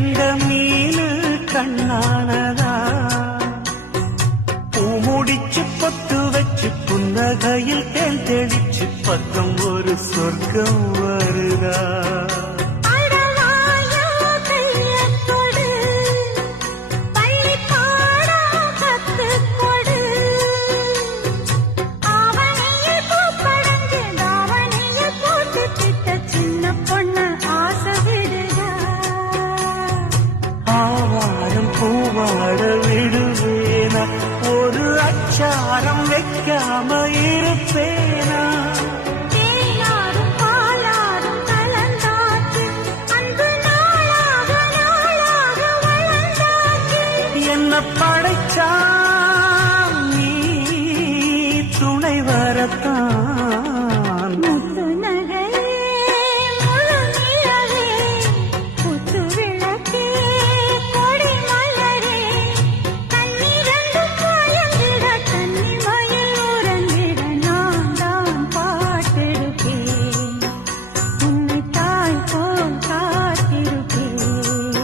கெண்ட மீனு கண்ணானதா பூ முடிச்சு பொட்டு வச்சு புன்னகையில் தேன் தெளிச்சு பக்கம் ஒரு சொர்க்கம் வருதா பூவாட விடுவேனா ஒரு அச்சாரம் வைக்காம இருப்பேனா என்ன படைச்சா நீ துணை வரத்தான்